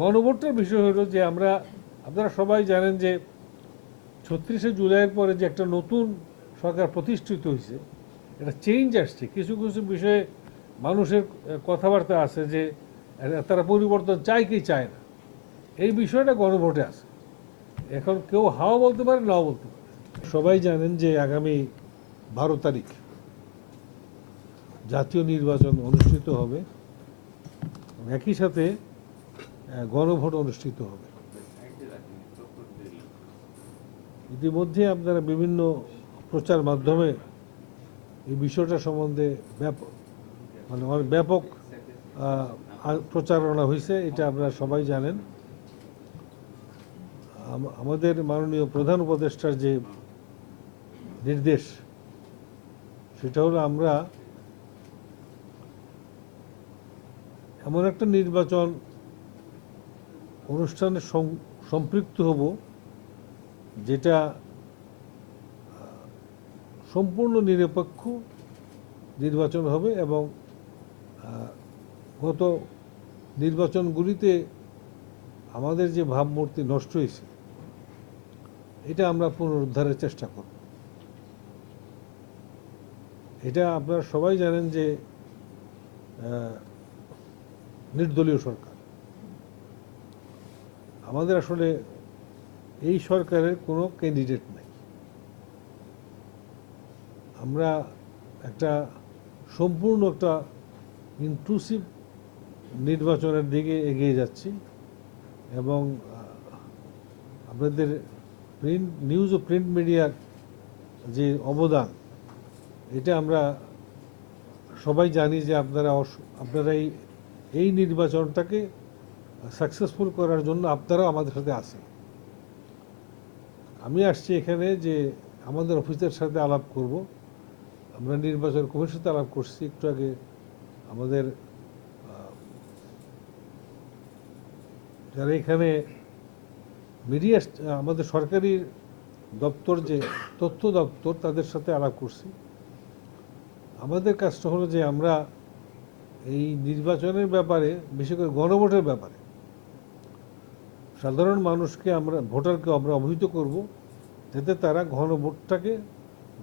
গণভোটের বিষয় হলো যে আপনারা সবাই জানেন যে ৩৬শে জুলাইয়ের পরে যে একটা নতুন সরকার প্রতিষ্ঠিত হয়েছে, এটা চেঞ্জ আসছে। কিছু কিছু বিষয়ে মানুষের কথাবার্তা আছে যে তারা পরিবর্তন চায় কি চায় না, এই বিষয়টা গণভোটে আছে। এখন কেউ হাও বলতে পারে, নাও বলতে পারে। সবাই জানেন যে আগামী 12 তারিখ জাতীয় নির্বাচন অনুষ্ঠিত হবে, একই সাথে গণভোট অনুষ্ঠিত হবে। ইতিমধ্যে আপনারা বিভিন্ন প্রচার মাধ্যমে এই বিষয়টা সম্বন্ধে অনেক ব্যাপক প্রচারণা হয়েছে, এটা আপনারা সবাই জানেন। আমাদের মাননীয় প্রধান উপদেষ্টার যে নির্দেশ, সেটা হলো আমরা এমন একটা নির্বাচন অনুষ্ঠানে সম্পৃক্ত হব যেটা সম্পূর্ণ নিরপেক্ষ নির্বাচন হবে এবং গত নির্বাচনগুলিতে আমাদের যে ভাবমূর্তি নষ্ট হয়েছে, এটা আমরা পুনরুদ্ধারের চেষ্টা করব। এটা আপনারা সবাই জানেন যে নির্দলীয় সরকার, আমাদের আসলে এই সরকারের কোনো ক্যান্ডিডেট নাই। আমরা একটা সম্পূর্ণ একটা ইনক্লুসিভ নির্বাচনের দিকে এগিয়ে যাচ্ছি এবং আপনাদের নিউজ ও প্রিন্ট মিডিয়ার যে অবদান, এটা আমরা সবাই জানি যে আপনারা এই নির্বাচনটাকে সাকসেসফুল করার জন্য আপনারাও আমাদের সাথে আছেন। আমি আসছি এখানে যে আমাদের অফিসের সাথে আলাপ করব। আমরা নির্বাচন কমিশনের সাথে আলাপ করছি একটু আগে। আমাদের যারা এখানে মিডিয়া, আমাদের সরকারি দপ্তর যে তথ্য দপ্তর, তাদের সাথে আলাপ করছি। আমাদের কাজটা হলো যে আমরা এই নির্বাচনের ব্যাপারে, বিশেষ করে গণভোটের ব্যাপারে সাধারণ মানুষকে, ভোটারকে আমরা অবহিত করব, যাতে তারা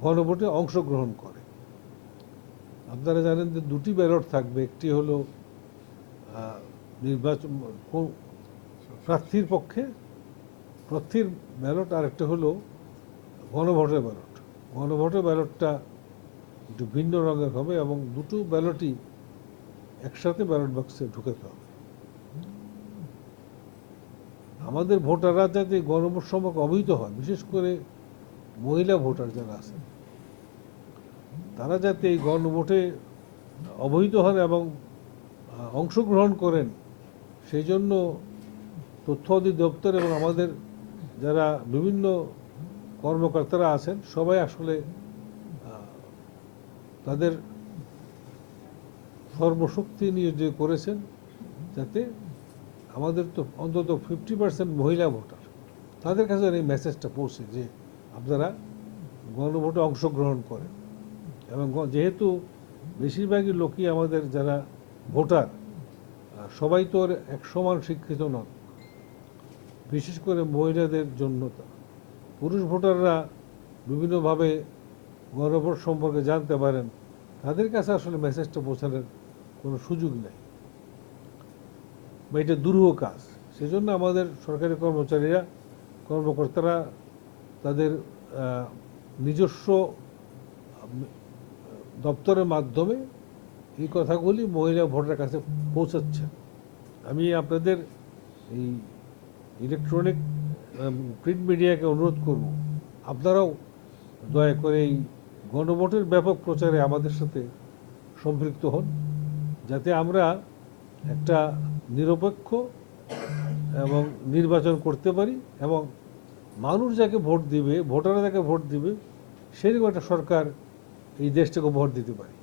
গণভোটে অংশগ্রহণ করে। আপনারা জানেন যে দুটি ব্যালট থাকবে, একটি হলো নির্বাচন প্রার্থীর পক্ষে প্রার্থীর ব্যালট, আর একটা হলো গণভোটের ব্যালট। গণভোটের ব্যালটটা একটু ভিন্ন রঙের হবে এবং দুটো ব্যালটই একসাথে ব্যালট বাক্সে ঢুকাতে হবে। আমাদের ভোটাররা যাতে গণভোট সম্পর্কে অবহিত হয়, বিশেষ করে মহিলা ভোটার যারা আছেন, তারা যাতে এই গণভোটে অবহিত হন এবং অংশগ্রহণ করেন, সেই জন্য তথ্য অধিদপ্তর এবং আমাদের যারা বিভিন্ন কর্মকর্তারা আছেন, সবাই আসলে তাদের সর্বশক্তি নিয়োজিত করেছেন যাতে আমাদের তো অন্তত 50% মহিলা ভোটার, তাদের কাছে এই মেসেজটা পৌঁছে যে আপনারা গণভোটে অংশগ্রহণ করেন। এবং যেহেতু বেশিরভাগই লোকই আমাদের যারা ভোটার, সবাই তো এক সমান শিক্ষিত নন, বিশেষ করে মহিলাদের জন্য পুরুষ ভোটাররা বিভিন্নভাবে গণভোট সম্পর্কে জানতে পারেন, তাদের কাছে আসলে মেসেজটা পৌঁছানোর কোনো সুযোগ নেই বা এটা দুরূহ কাজ। সেজন্য আমাদের সরকারি কর্মকর্তারা তাদের নিজস্ব দপ্তরের মাধ্যমে এই কথাগুলি মহিলা ভোটারের কাছে পৌঁছাচ্ছেন। আমি আপনাদের এই ইলেকট্রনিক প্রিন্ট মিডিয়াকে অনুরোধ করব, আপনারাও দয়া করে এই গণভোটের ব্যাপক প্রচারে আমাদের সাথে সম্পৃক্ত হন, যাতে আমরা একটা নিরপেক্ষ এবং নির্বাচন করতে পারি এবং মানুষ যাকে ভোট দিবে, ভোটাররা যাকে ভোট দিবে, সেরকম একটা সরকার এই দেশটাকে ভোট দিতে পারি।